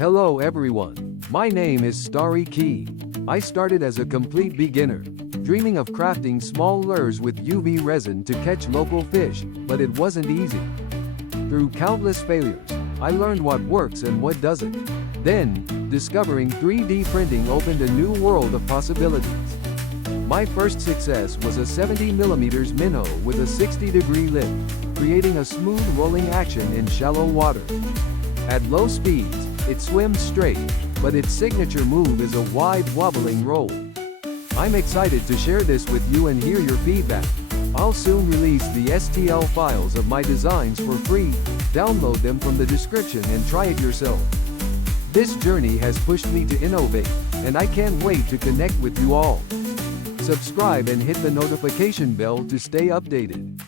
Hello everyone, my name is Starry Key. I started as a complete beginner, dreaming of crafting small lures with UV resin to catch local fish, but it wasn't easy. Through countless failures, I learned what works and what doesn't. Then, discovering 3D printing opened a new world of possibilities. My first success was a 70mm minnow with a 60-degree lift, creating a smooth rolling action in shallow water. At low speeds, it swims straight, but its signature move is a wide wobbling roll. I'm excited to share this with you and hear your feedback. I'll soon release the STL files of my designs for free. Download them from the description and try it yourself. This journey has pushed me to innovate, and I can't wait to connect with you all. Subscribe and hit the notification bell to stay updated.